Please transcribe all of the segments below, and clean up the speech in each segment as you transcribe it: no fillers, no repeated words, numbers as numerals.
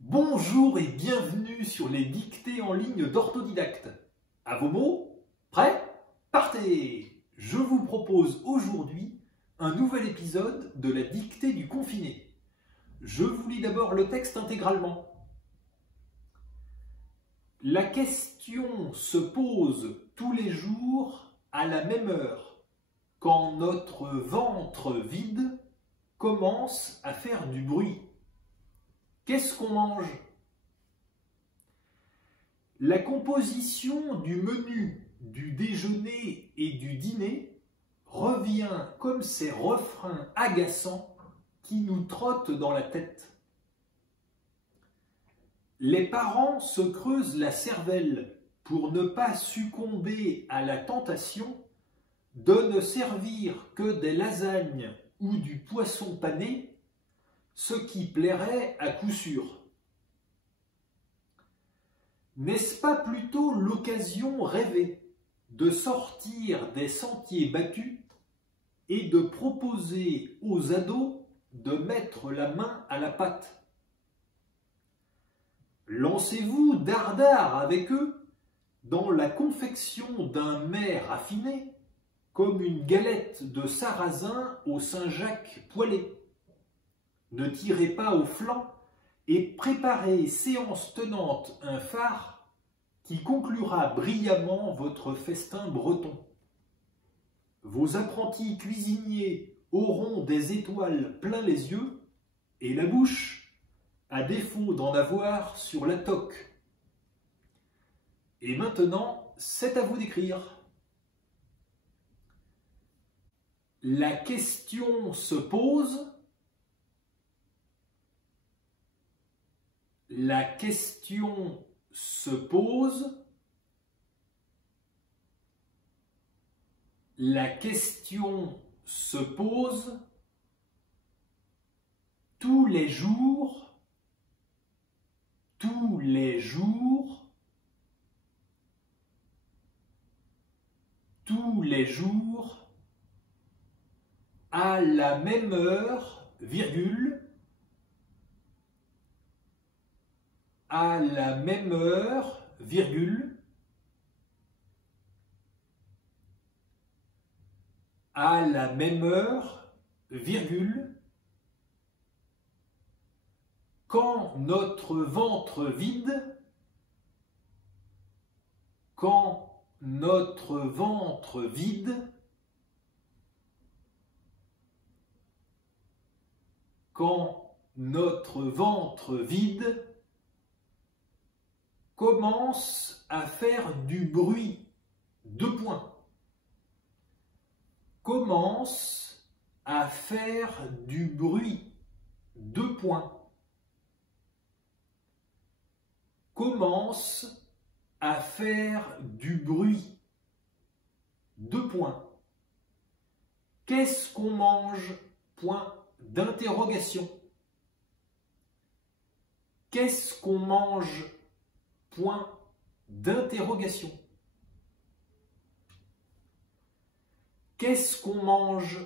Bonjour et bienvenue sur les dictées en ligne d'Orthodidacte. À vos mots, prêts? Partez! Je vous propose aujourd'hui un nouvel épisode de la dictée du confiné. Je vous lis d'abord le texte intégralement. La question se pose tous les jours à la même heure, quand notre ventre vide commence à faire du bruit. Qu'est-ce qu'on mange? La composition du menu du déjeuner et du dîner revient comme ces refrains agaçants qui nous trottent dans la tête. Les parents se creusent la cervelle pour ne pas succomber à la tentation de ne servir que des lasagnes ou du poisson pané, ce qui plairait à coup sûr. N'est-ce pas plutôt l'occasion rêvée de sortir des sentiers battus et de proposer aux ados de mettre la main à la pâte? Lancez-vous dardard avec eux dans la confection d'un mets raffiné, comme une galette de sarrasin au Saint-Jacques poêlé. Ne tirez pas au flanc et préparez séance tenante un phare qui conclura brillamment votre festin breton. Vos apprentis cuisiniers auront des étoiles plein les yeux et la bouche, à défaut d'en avoir sur la toque. Et maintenant, c'est à vous d'écrire. La question se pose. La question se pose. La question se pose tous les jours, tous les jours, tous les jours, à la même heure, virgule, à la même heure, virgule, à la même heure, virgule, quand notre ventre vide, quand notre ventre vide, quand notre ventre vide commence à faire du bruit. Deux points. Commence à faire du bruit. Deux points. Commence à faire du bruit. Deux points. Qu'est-ce qu'on mange? Point d'interrogation. Qu'est-ce qu'on mange? Point d'interrogation. Qu'est-ce qu'on mange?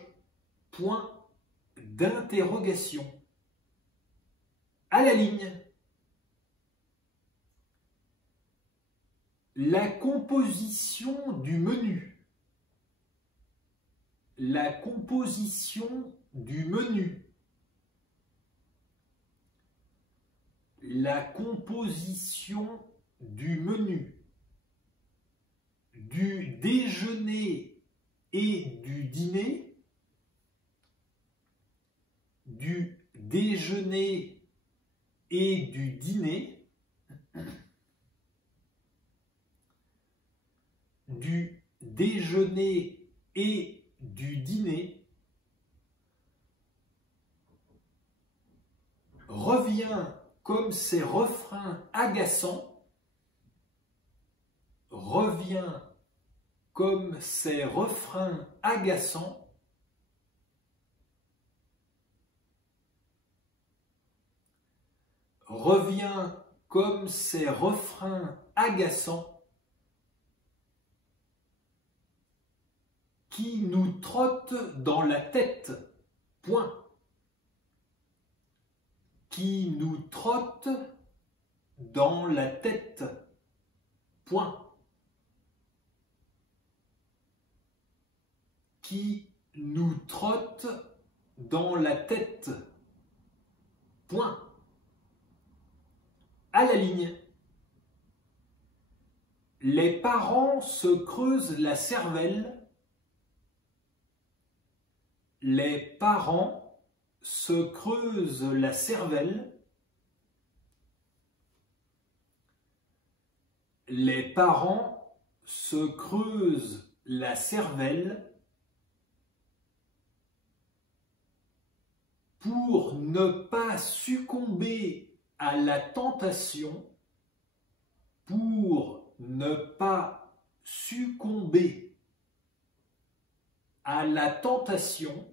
Point d'interrogation. À la ligne. La composition du menu. La composition du menu. La composition du menu. Du déjeuner et du dîner. Du déjeuner et du dîner. Du déjeuner et du dîner revient comme ces refrains agaçants, revient comme ces refrains agaçants, revient comme ces refrains agaçants qui nous trottent dans la tête. Point. Qui nous trottent dans la tête, point. Qui nous trotte dans la tête, point. À la ligne. Les parents se creusent la cervelle. Les parents se creusent la cervelle. Les parents se creusent la cervelle pour ne pas succomber à la tentation, pour ne pas succomber à la tentation,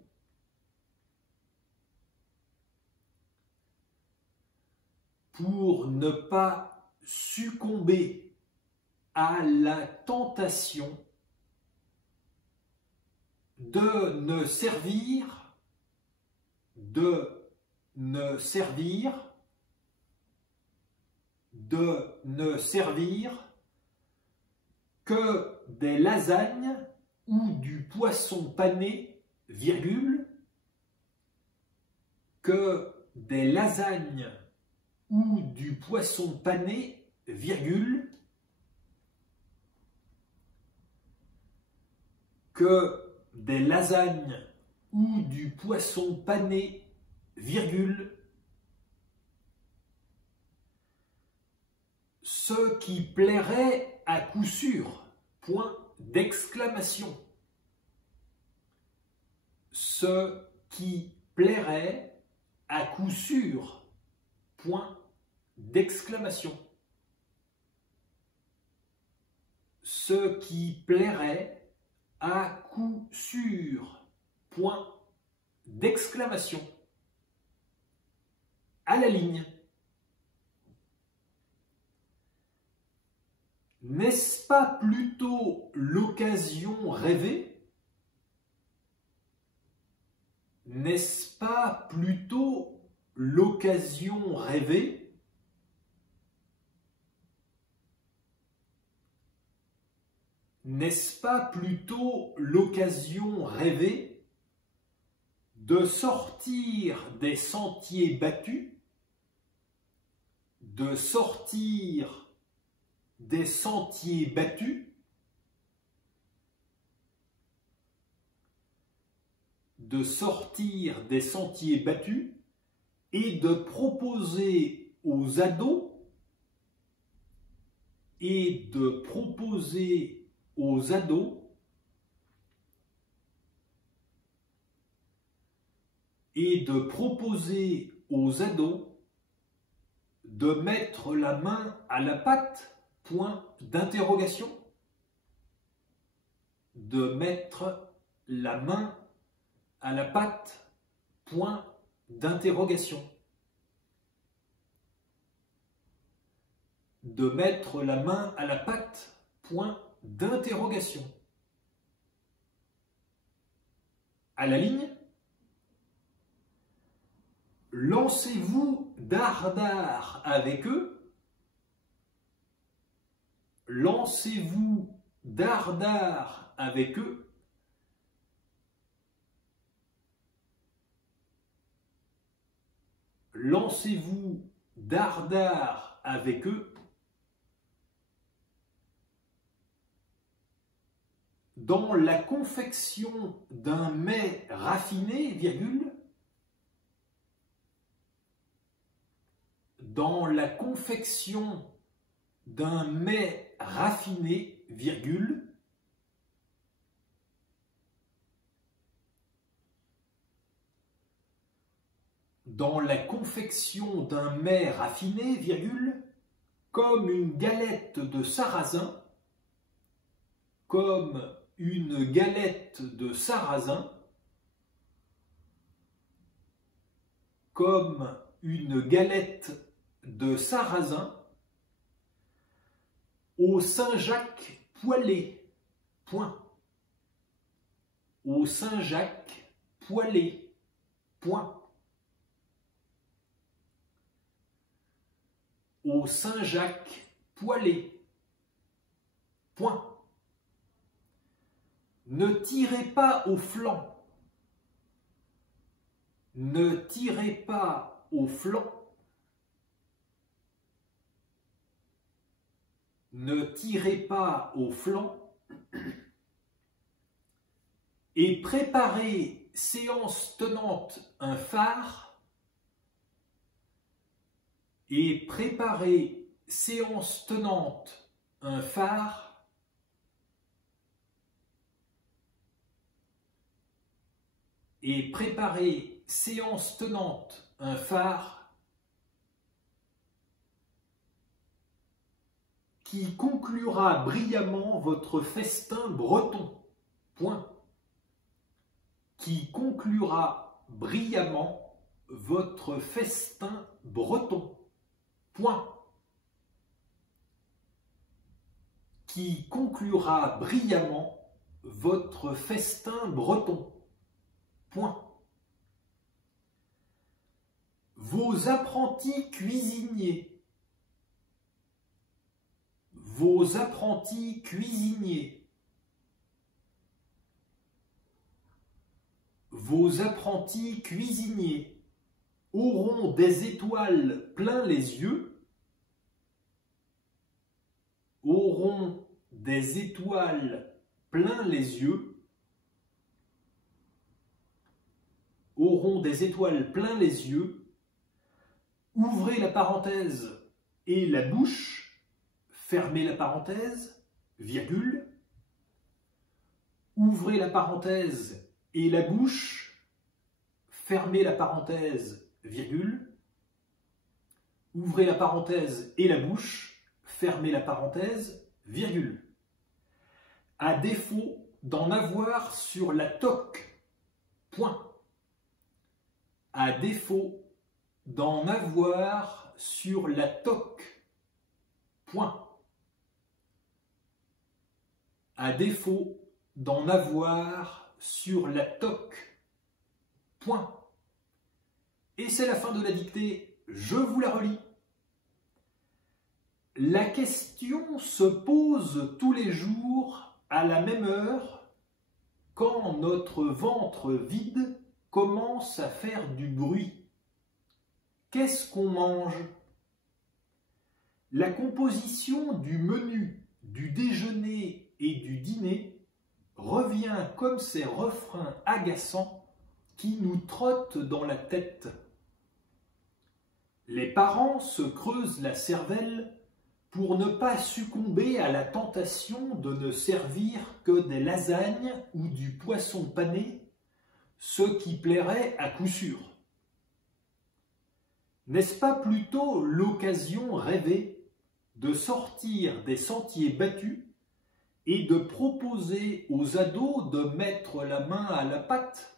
pour ne pas succomber à la tentation de ne servir, que des lasagnes ou du poisson pané, virgule, que des lasagnes ou du poisson pané, virgule, que des lasagnes ou du poisson pané, virgule, ce qui plairait à coup sûr, point d'exclamation. Ce qui plairait à coup sûr, point d'exclamation. Ce qui plairait à coup sûr, point d'exclamation. À la ligne. N'est-ce pas plutôt l'occasion rêvée? N'est-ce pas plutôt l'occasion rêvée? N'est-ce pas plutôt l'occasion rêvée de sortir des sentiers battus, de sortir des sentiers battus, de sortir des sentiers battus et de proposer aux ados de mettre la main à la pâte, point d'interrogation, de mettre la main à la pâte, point d'interrogation, de mettre la main à la pâte, point d'interrogation. À la ligne. Lancez-vous dardard avec eux. Lancez-vous dardard avec eux. Lancez-vous dardard avec eux. Dans la confection d'un mets raffiné, virgule, dans la confection d'un mets raffiné, virgule, dans la confection d'un mets raffiné, virgule, comme une galette de sarrasin, comme une galette de sarrasin, comme une galette de sarrasin, au Saint-Jacques poêlé, point. Au Saint-Jacques poêlé, point. au Saint-Jacques poilé. Point. Ne tirez pas au flanc. Ne tirez pas au flanc. Ne tirez pas au flanc. Et préparez, séance tenante, un phare. Et préparez, séance tenante, un phare. Et préparez, séance tenante, un phare qui conclura brillamment votre festin breton. Point. Qui conclura brillamment votre festin breton. Point. Qui conclura brillamment votre festin breton. Point. Vos apprentis cuisiniers. Vos apprentis cuisiniers. Vos apprentis cuisiniers auront des étoiles plein les yeux. Auront des étoiles plein les yeux. Auront des étoiles plein les yeux. Ouvrez la parenthèse et la bouche, fermez la parenthèse, virgule. Ouvrez la parenthèse et la bouche, fermez la parenthèse, virgule. Ouvrez la parenthèse et la bouche, fermez la parenthèse, virgule. À défaut d'en avoir sur la toque, point. À défaut d'en avoir sur la toque, point. À défaut d'en avoir sur la toque, point. Et c'est la fin de la dictée, je vous la relis. La question se pose tous les jours à la même heure quand notre ventre vide commence à faire du bruit. Qu'est-ce qu'on mange? La composition du menu du déjeuner et du dîner revient comme ces refrains agaçants qui nous trottent dans la tête. Les parents se creusent la cervelle pour ne pas succomber à la tentation de ne servir que des lasagnes ou du poisson pané, ce qui plairait à coup sûr. N'est-ce pas plutôt l'occasion rêvée de sortir des sentiers battus et de proposer aux ados de mettre la main à la pâte?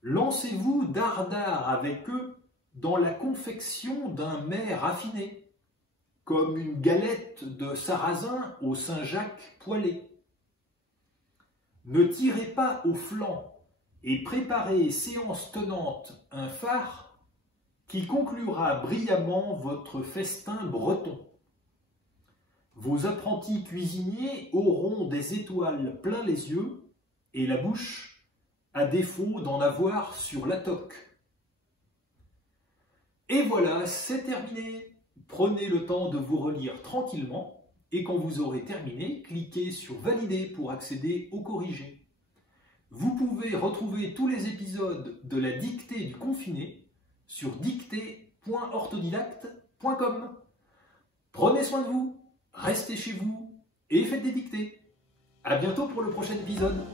Lancez-vous dardard avec eux dans la confection d'un mets raffiné, comme une galette de sarrasin au Saint-Jacques poêlé. Ne tirez pas au flanc et préparez, séance tenante, un phare qui conclura brillamment votre festin breton. Vos apprentis cuisiniers auront des étoiles plein les yeux et la bouche, à défaut d'en avoir sur la toque. Et voilà, c'est terminé. Prenez le temps de vous relire tranquillement et quand vous aurez terminé, cliquez sur Valider pour accéder au corrigé. Vous pouvez retrouver tous les épisodes de la dictée du confiné sur dictée.orthodidacte.com. Prenez soin de vous, restez chez vous et faites des dictées. À bientôt pour le prochain épisode.